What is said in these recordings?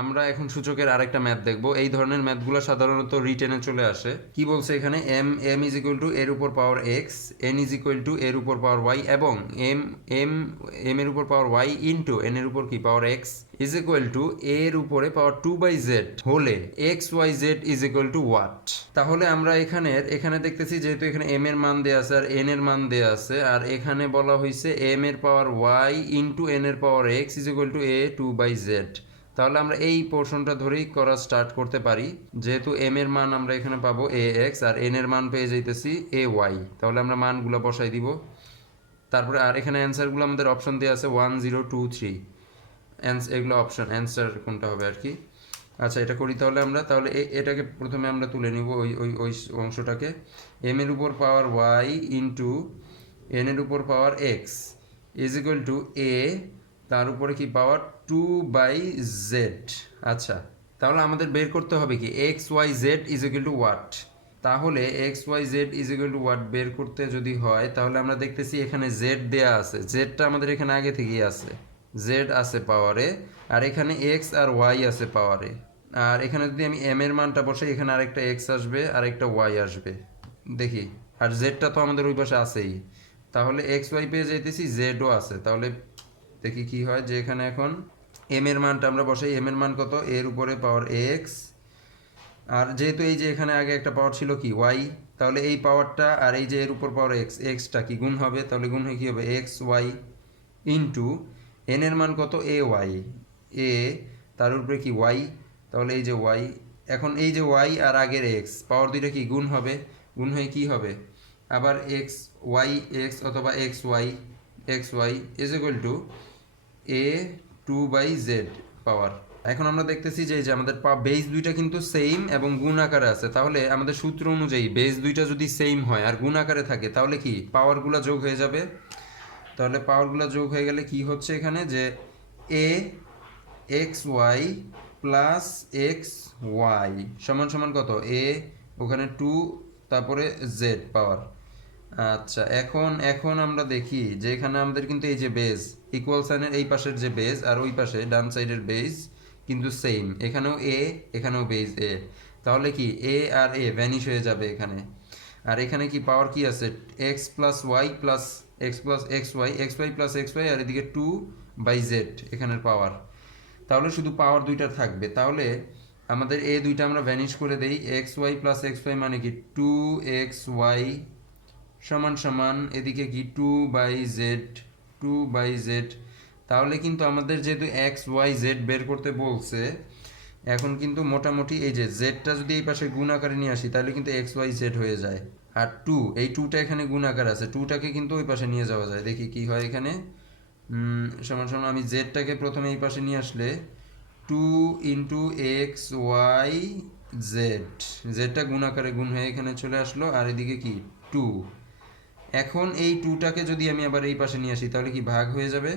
আমরা এখন সূচকের আরেকটা ম্যাথ দেখব। এই ধরনের ম্যাথগুলো সাধারণত রিটেনে চলে আসে। কি বলছে এখানে, এম ইজ ইকুয়াল টু এর উপর power X, N is equal to এর উপর পাওয়ার ওয়াই, এবং এম এম এম এর উপর পাওয়ার ওয়াই ইন্টু এন এর উপর কি power X is equal to এর উপরে পাওয়ার 2/z হলে X Y Z is equal to what. তাহলে আমরা এখানে দেখতেছি যেহেতু এখানে এম এর মান দেওয়া আছে আর এন এর মান দেওয়া আছে, আর এখানে বলা হয়েছে এম এর পাওয়ার ওয়াই ইন্টু এন এর power X is equal to A 2/z। তাহলে আমরা এই পোর্শনটা ধরেই করা স্টার্ট করতে পারি। যেহেতু এম এর মান আমরা এখানে পাবো এ এক্স আর এন এর মান পেয়ে যাইতেছি এ ওয়াই, তাহলে আমরা মানগুলো বসাই দিব। তারপরে আর এখানে অ্যান্সারগুলো আমাদের অপশন দেওয়া আছে 1 0 2 3, এগুলো অপশন, অ্যান্সার কোনটা হবে আর কি। আচ্ছা, এটা করি তাহলে আমরা, তাহলে এটাকে প্রথমে আমরা তুলে নিব ওই ওই ওই অংশটাকে। এম এর উপর পাওয়ার ওয়াই ইন্টু এন এর উপর power X is equal to এ, তার উপরে কি পাওয়ার 2/z। আচ্ছা, তাহলে আমাদের বের করতে হবে কি X Y Z is equal to what. তাহলে X Y Z is equal to what বের করতে যদি হয়, তাহলে আমরা দেখতেছি এখানে জেড দেয়া আছে, জেডটা আমাদের এখানে আগে থেকেই আছে, জেড আছে পাওয়ারে, আর এখানে এক্স আর ওয়াই আছে পাওয়ারে। আর এখানে যদি আমি এম এর মানটা বসাই, এখানে আরেকটা এক্স আসবে আর একটা ওয়াই আসবে, দেখি। আর জেডটা তো আমাদের ওই পাশে আছেই, তাহলে এক্স ওয়াই পেয়ে যাইতেছি, জেডও আছে। তাহলে দেখি কি হয়, যে এখানে এখন এম এর মানটা আমরা বসাই, এম এর মান কত, এর উপরে পাওয়ার এক্স, আর যেহেতু এই যে এখানে আগে একটা পাওয়ার ছিল কি ওয়াই, তাহলে এই পাওয়ারটা আর এই যে এর উপর পাওয়ার এক্স, এক্সটা কি গুণ হবে, তাহলে গুণ হয়ে কী হবে এক্স ওয়াই ইন্টু এন এর মান কত এ ওয়াই, এ তার উপরে কি ওয়াই, তাহলে এই যে ওয়াই, এখন এই যে ওয়াই আর আগের এক্স পাওয়ার দুইটা কি গুণ হবে, গুণ হয়ে কী হবে আবার এক্স ওয়াই এক্স অথবা X Y is equal to A 2/z power. এখন আমরা দেখতেছি যে এই যে আমাদের বেস দুইটা কিন্তু সেম এবং গুণ আকারে আছে, তাহলে আমাদের সূত্র অনুযায়ী বেস দুইটা যদি সেম হয় আর গুণ আকারে থাকে, তাহলে কি পাওয়ারগুলো যোগ হয়ে যাবে। তাহলে পাওয়ারগুলো যোগ হয়ে গেলে কি হচ্ছে এখানে, যে এ X Y plus X Y সমান সমান কত, এ ওখানে 2 তারপরে জেড পাওয়ার। আচ্ছা, এখন আমরা দেখি যে এখানে আমাদের কিন্তু এই যে বেস ইকুয়াল সাইনের এই পাশের যে বেস আর ওই পাশে ডান সাইডের বেস কিন্তু সেম, এখানেও এ এখানেও বেস এ, তাহলে কি এ আর এ ভ্যানিশ হয়ে যাবে এখানে। আর এখানে কি পাওয়ার কি আছে, X plus Y plus X plus X Y plus X Y, আর এদিকে 2/z এখানের পাওয়ার। তাহলে শুধু পাওয়ার দুইটা থাকবে, তাহলে আমাদের এ দুইটা আমরা ভ্যানিশ করে দেই, X Y plus X Y মানে কি 2xy সমান সমান এদিকে কি 2/z। তাহলে কিন্তু আমাদের যেহেতু এক্স ওয়াই জেড বের করতে বলছে, এখন কিন্তু মোটামুটি এই যে জেডটা যদি এই পাশে গুণ আকারে নিয়ে আসি, তাহলে কিন্তু এক্স ওয়াই জেড হয়ে যায়। আর এই 2টা এখানে গুণ আকার আছে, 2টাকে কিন্তু ওই পাশে নিয়ে যাওয়া যায়, দেখি কি হয় এখানে। সমান সমান আমি জেডটাকে প্রথমে এই পাশে নিয়ে আসলে 2 ইন্টু এক্স ওয়াই জেডটা গুণ আকারে গুণ হয়ে এখানে চলে আসলো, আর এদিকে কি 2। এখন এই 2টাকে যদি আমি আবার এই পাশে নিয়ে আসি, তাহলে কি ভাগ হয়ে যাবে,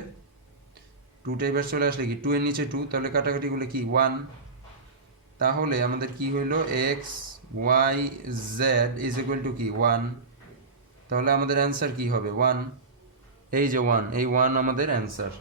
2টা এবার চলে আসলে কি 2 এর নিচে 2, তাহলে কাটাকাটি করলে কি 1। তাহলে আমাদের কি হইলো X Y Z is equal to কি 1। তাহলে আমাদের অ্যান্সার কি হবে 1, এই যে 1, এই 1 আমাদের অ্যান্সার।